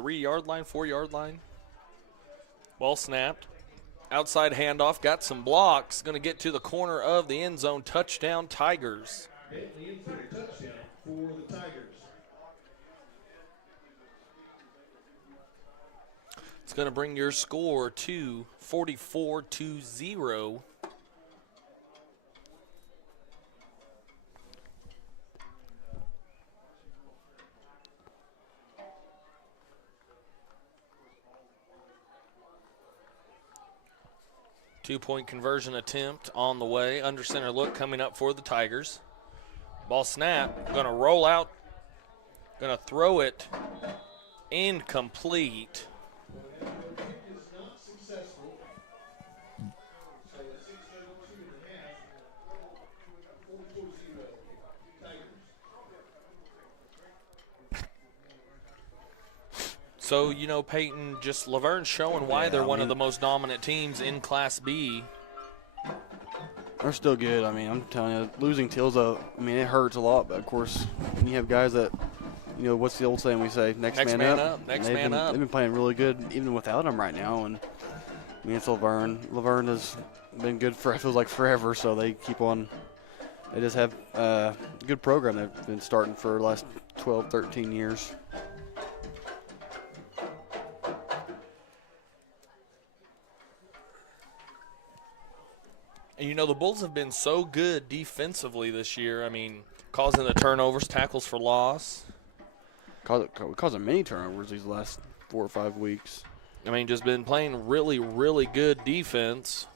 3-yard line, 4-yard line. Ball snapped. Outside handoff, got some blocks. Going to get to the corner of the end zone. Touchdown, Tigers. Hit the inside touchdown for the Tigers. It's going to bring your score to 44-0. Two-point conversion attempt on the way. Under center look coming up for the Tigers. Ball snap. Going to roll out. Going to throw it. Incomplete. Kick is not successful. So a 6:32.5. 44-0. Tigers. So, you know, Peyton, just Laverne showing why they're one of the most dominant teams in Class B. They're still good. I mean, I'm telling you, losing Tilza, it hurts a lot. But, of course, when you have guys that, what's the old saying we say? Next man up. Next They've man up. They've been playing really good even without them right now. And, I mean, it's Laverne. Laverne has been good for, it feels like forever, so they keep on. They just have a good program they've been starting for the last 12, 13 years. And, you know, the Bulls have been so good defensively this year. I mean, causing the turnovers, tackles for loss. Causing many turnovers these last 4 or 5 weeks. I mean, just been playing really, really good defense.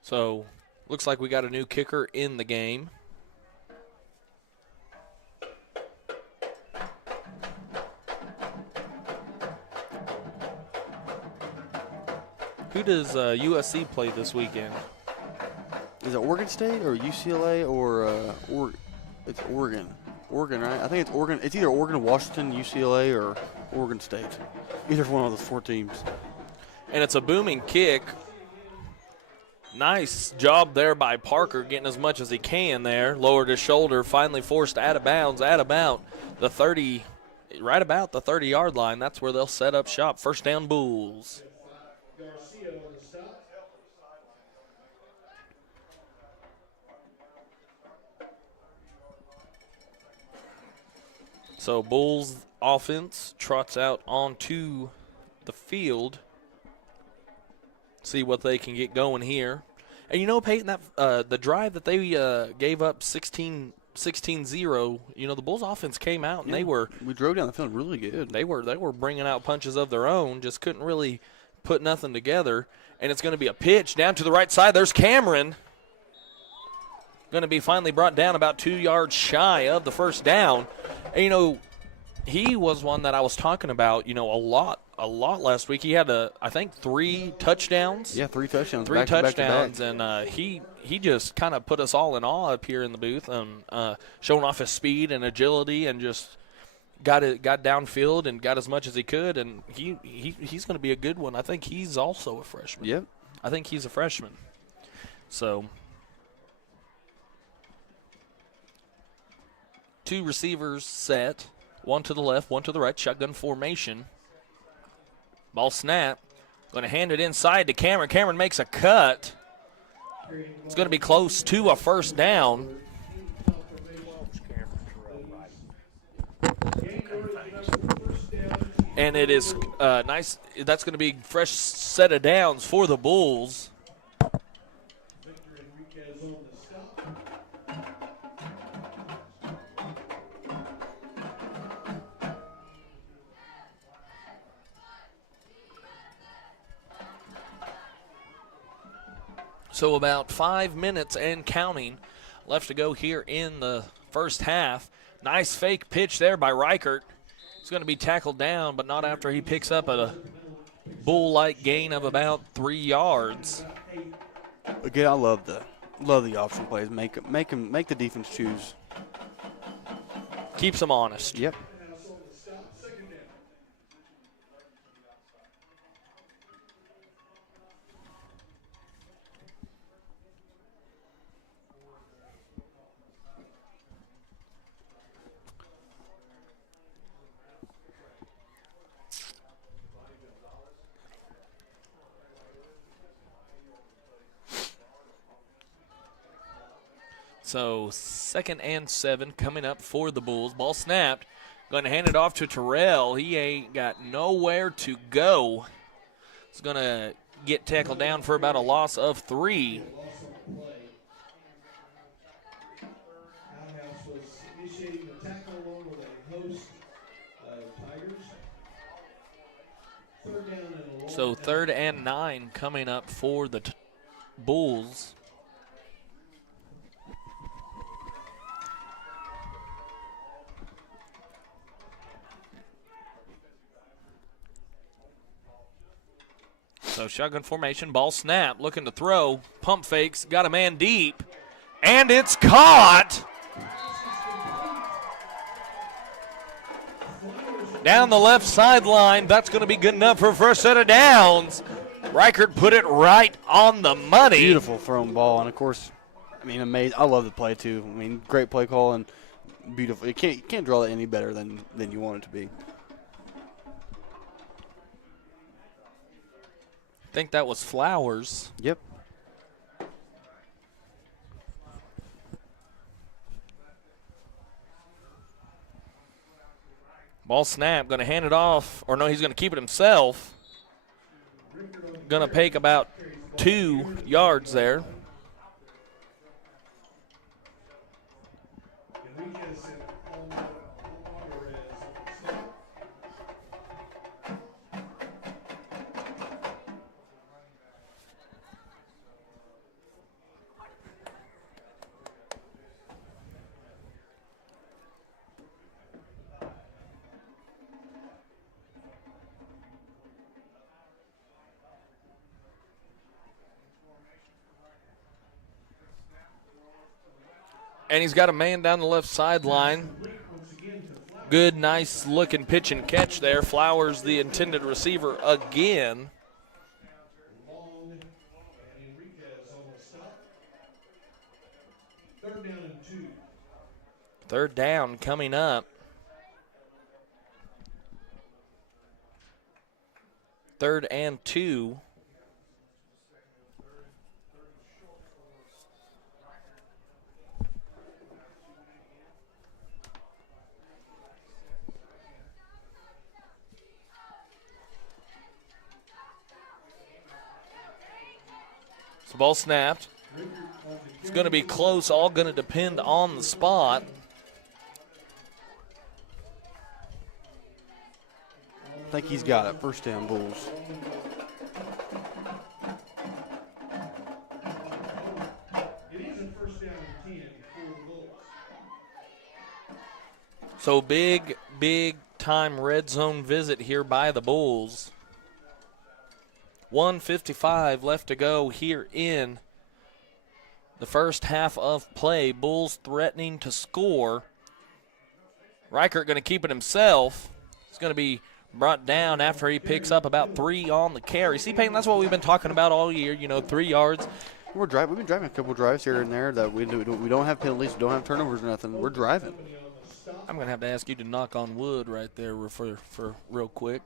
So, looks like we got a new kicker in the game. Who does USC play this weekend? Is it Oregon State or UCLA or it's Oregon? Oregon, right? I think it's Oregon. It's either Oregon, Washington, UCLA, or Oregon State. Either one of those 4 teams. And it's a booming kick. Nice job there by Parker, getting as much as he can there. Lowered his shoulder, finally forced out of bounds at about the 30, right about the 30-yard line. That's where they'll set up shop. First down, Bulls. Garcia on the stop. So Bulls offense trots out onto the field. See what they can get going here. And you know, Peyton, that the drive that they gave up 16-0, you know, the Bulls offense came out and we drove down the field really good. They were bringing out punches of their own, just couldn't really put nothing together. And it's going to be a pitch down to the right side. There's Cameron. Going to be finally brought down about 2 yards shy of the first down. And, you know, he was one that I was talking about, you know, a lot last week. He had, I think, 3 touchdowns. Yeah, 3 touchdowns. 3 touchdowns, and he just kind of put us all in awe up here in the booth, showing off his speed and agility, and just got downfield and got as much as he could. And he's going to be a good one. I think he's also a freshman. Yep. I think he's a freshman. So 2 receivers set, 1 to the left, 1 to the right, shotgun formation. Ball snap. Going to hand it inside to Cameron. Cameron makes a cut. It's going to be close to a first down. And it is nice. That's going to be fresh set of downs for the Bulls. So about 5 minutes and counting left to go here in the first half. Nice fake pitch there by Reichert. He's going to be tackled down, but not after he picks up a bull-like gain of about 3 yards. Again, I love the option plays. Make the defense choose. Keeps them honest. Yep. So 2nd and 7 coming up for the Bulls. Ball snapped. Going to hand it off to Terrell. He ain't got nowhere to go. He's going to get tackled down for about a loss of 3. Outhouse was initiating the tackle along with a host of Tigers. 3rd down and a long. So 3rd and 9 coming up for the Bulls. So shotgun formation, ball snap, looking to throw, pump fakes, got a man deep, and it's caught. Down the left sideline, that's going to be good enough for a first set of downs. Reichert put it right on the money. Beautiful thrown ball, and of course, I mean, amazing. I love the play too. I mean, great play call, and beautiful. You can't draw that any better than you want it to be. I think that was Flowers. Yep. Ball snap, going to hand it off. Or no, he's going to keep it himself. Going to take about 2 yards there. And he's got a man down the left sideline. Good, nice looking pitch and catch there. Flowers, the intended receiver, again. Third down coming up. Third and 2. So ball snapped. It's going to be close, all going to depend on the spot. I think he's got it. First down, Bulls. So big time red zone visit here by the Bulls. 1:55 left to go here in the first half of play. Bulls threatening to score. Reichert going to keep it himself. It's going to be brought down after he picks up about 3 on the carry. See, Peyton, that's what we've been talking about all year, 3 yards. We've been driving a couple drives here and there that we don't have penalties, we don't have turnovers or nothing. We're driving. I'm going to have to ask you to knock on wood right there for real quick.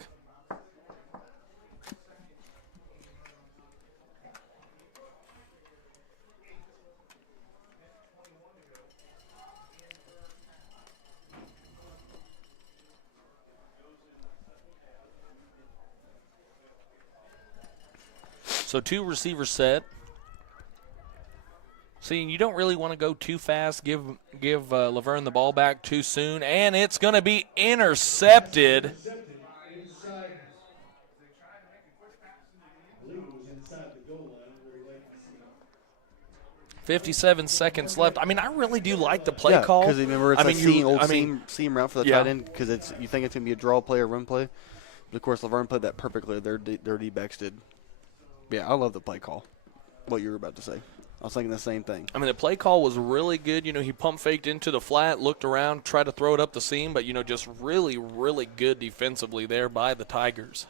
So 2 receivers set. See, you don't really want to go too fast, give Laverne the ball back too soon, and it's going to be intercepted. 57 seconds left. I mean, I really do like the play call. Because remember, it's seam route for the tight end because you think it's going to be a draw play or run play. But, of course, Laverne played that perfectly. Their D-backs did. Yeah, I love the play call, what you were about to say. I was thinking the same thing. I mean, the play call was really good. He pump faked into the flat, looked around, tried to throw it up the seam, but, just really, really good defensively there by the Tigers.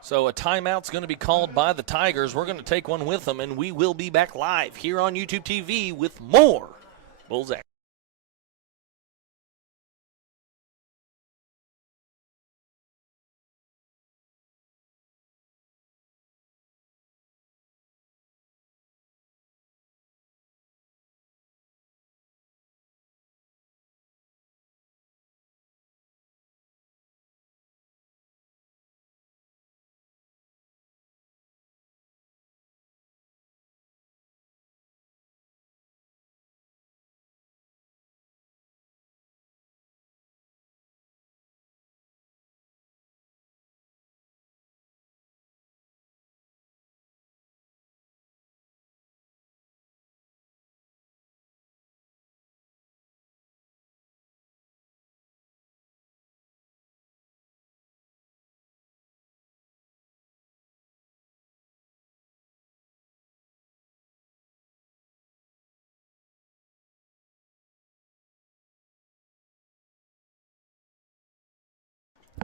So a timeout's going to be called by the Tigers. We're going to take one with them, and we will be back live here on YouTube TV with more Bulls action.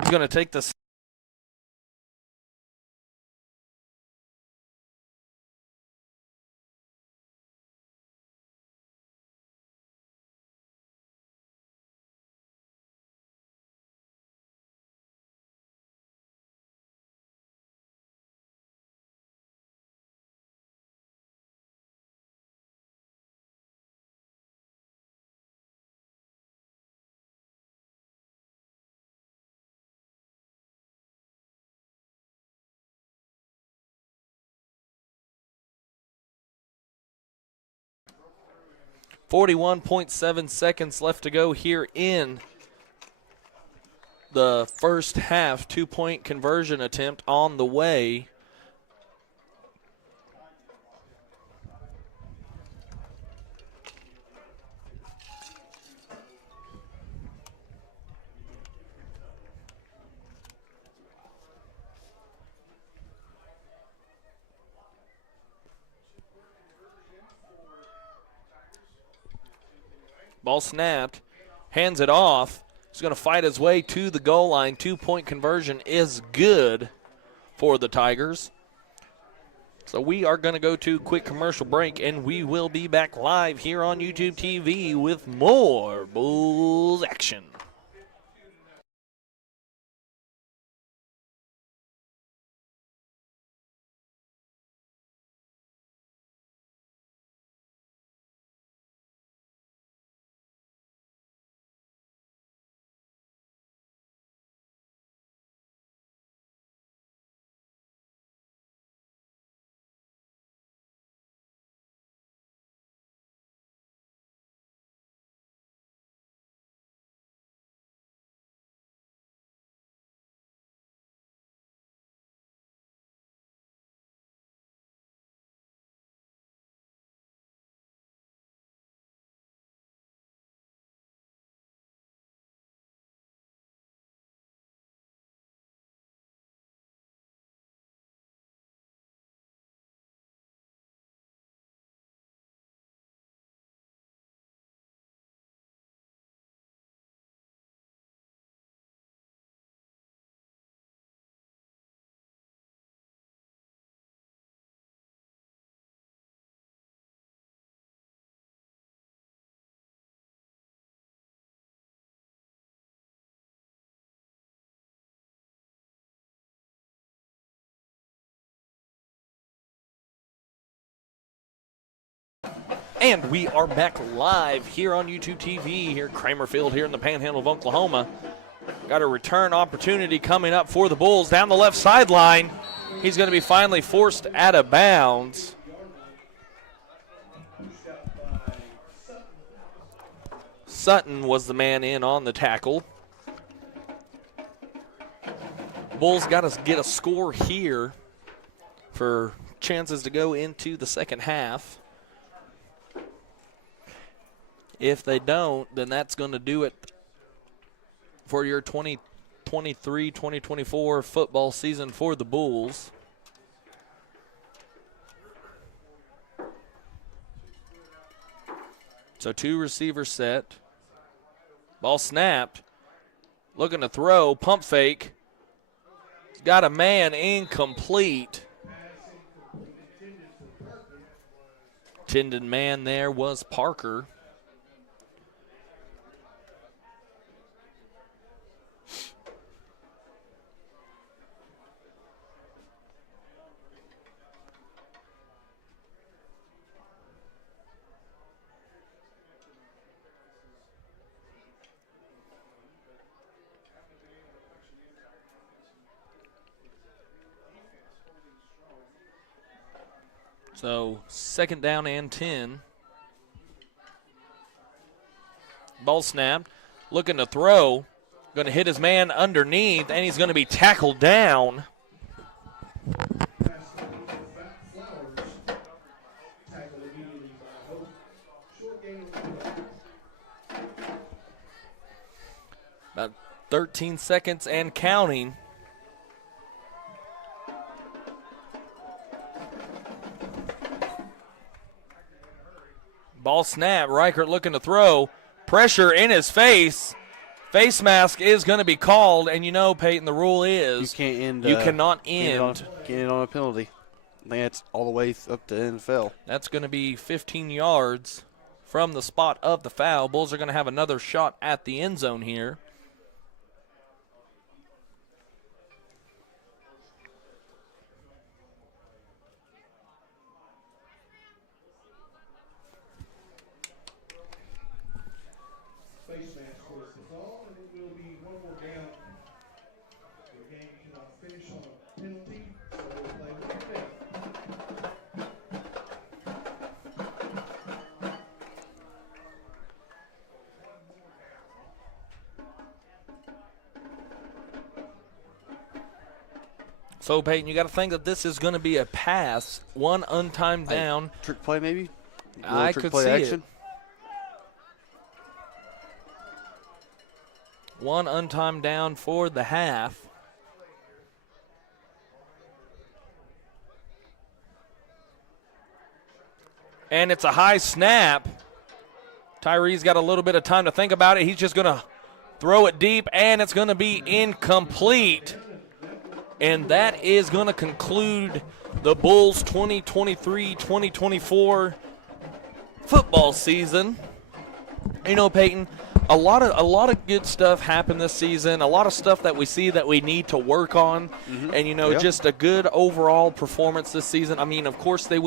He's going to take the .7 seconds left to go here in the first half. 2-point conversion attempt on the way. Ball snapped, hands it off. He's going to fight his way to the goal line. 2-point conversion is good for the Tigers. So we are going to go to a quick commercial break, and we will be back live here on YouTube TV with more Bulls action. And we are back live here on YouTube TV, here at Kramer Field, here in the Panhandle of Oklahoma. Got a return opportunity coming up for the Bulls down the left sideline. He's going to be finally forced out of bounds. Sutton was the man in on the tackle. Bulls got to get a score here for chances to go into the second half. If they don't, then that's going to do it for your 2023-2024 football season for the Bulls. So 2 receivers set. Ball snapped. Looking to throw. Pump fake. He's got a man incomplete. Intended man there was Parker. So 2nd down and 10. Ball snapped. Looking to throw. Going to hit his man underneath, and he's going to be tackled down. About 13 seconds and counting. Ball snap. Reichert looking to throw. Pressure in his face. Face mask is going to be called, and Peyton, the rule is you cannot end. Can't end on a penalty. I think that's all the way up to NFL. That's going to be 15 yards from the spot of the foul. Bulls are going to have another shot at the end zone here. Face mask force the ball, and it will be one more down. The game cannot finish on a penalty, so we'll play with the fifth. So, Peyton, you got to think that this is going to be a pass, one untimed down. Trick play, maybe? I trick could play see action. it. One untimed down for the half. And it's a high snap. Tyree's got a little bit of time to think about it. He's just going to throw it deep, and it's going to be incomplete. And that is going to conclude the Bulls' 2023-2024 football season. Peyton, a lot of good stuff happened this season. A lot of stuff that we see that we need to work on. Mm-hmm. And just a good overall performance this season. I mean, of course they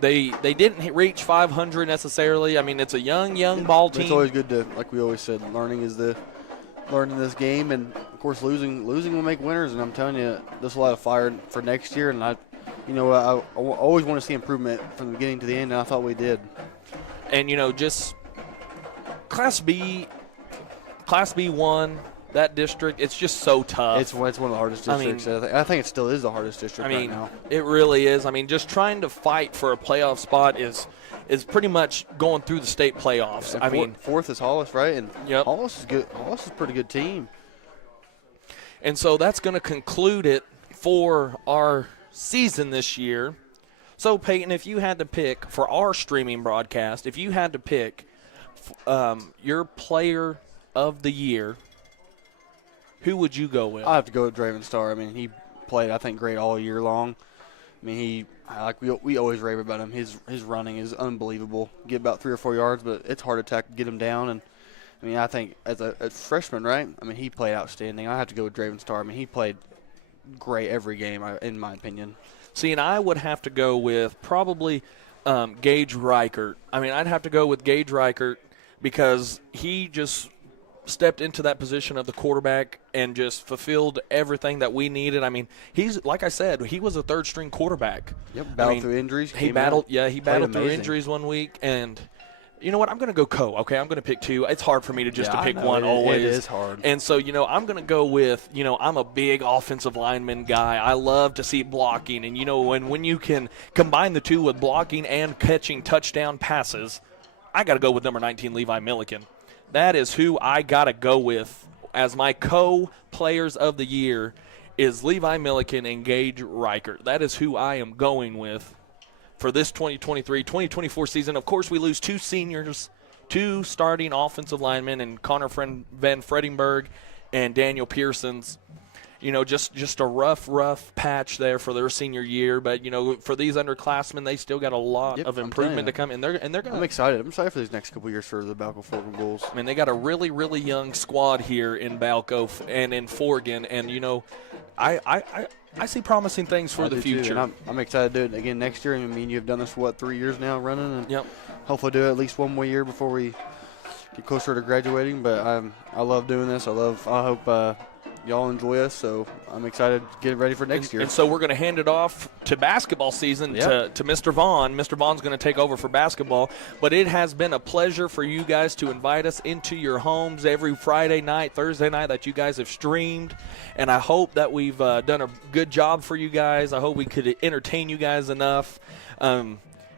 didn't reach 500 necessarily. I mean, it's a young ball team. It's always good to, like we always said, learning this game, and of course losing will make winners. And I'm telling you, there's a lot of fire for next year. And I always want to see improvement from the beginning to the end, and I thought we did. And just Class B1, that district, it's just so tough. It's one of the hardest districts. I think it still is the hardest district right now. It really is. I mean, just trying to fight for a playoff spot is pretty much going through the state playoffs. Fourth is Hollis, right? And yep. Hollis is good. Hollis is a pretty good team. And so that's going to conclude it for our season this year. So, Peyton, if you had to pick for our streaming broadcast, if you had to pick your player of the year, who would you go with? I have to go with Draven Starr. I mean, he played, I think, great all year long. I mean, we always rave about him. His running is unbelievable. Get about 3 or 4 yards, but it's hard to get him down. And I mean, I think as a freshman, right? I mean, he played outstanding. I have to go with Draven Starr. I mean, he played great every game, in my opinion. See, and I would have to go with probably Gage Reichert. I mean, I'd have to go with Gage Reichert because he just stepped into that position of the quarterback and just fulfilled everything that we needed. I mean, he's, like I said, he was a third-string quarterback. Yep, battled through injuries. He battled through injuries one week, and you know what? I'm going to go Co. Okay, I'm going to pick two. It's hard for me to pick one always. It is hard. And so, I'm going to go with, I'm a big offensive lineman guy. I love to see blocking, and when you can combine the two with blocking and catching touchdown passes, I got to go with number 19, Levi Milliken. That is who I got to go with as my co-players of the year is Levi Milliken and Gage Reichert. That is who I am going with for this 2023-2024 season. Of course, we lose two seniors, two starting offensive linemen, and Connor Van Fredingberg and Daniel Pearsons. Just a rough patch there for their senior year. But, for these underclassmen, they still got a lot of improvement to come. And they're going to – I'm excited. I'm excited for these next couple of years for the Balko-Forgan Bulls. I mean, they got a really, really young squad here in Balko and in Forgan. And, I see promising things for the future. And I'm excited to do it again next year. I mean, you've done this, 3 years now running? And yep. Hopefully do it at least one more year before we get closer to graduating. But I love doing this. I hope y'all enjoy us, so I'm excited to get ready for next year. And so we're going to hand it off to basketball season to Mr. Vaughn. Mr. Vaughn's going to take over for basketball. But it has been a pleasure for you guys to invite us into your homes every Friday night, Thursday night that you guys have streamed. And I hope that we've done a good job for you guys. I hope we could entertain you guys enough.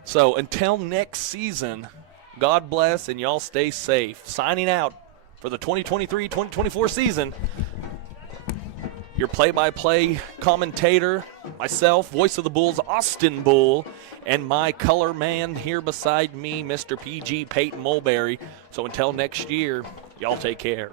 So until next season, God bless and y'all stay safe. Signing out for the 2023-2024 season. Your play-by-play commentator, myself, voice of the Bulls, Austin Bull, and my color man here beside me, Mr. PG Peyton Mulberry. So until next year, y'all take care.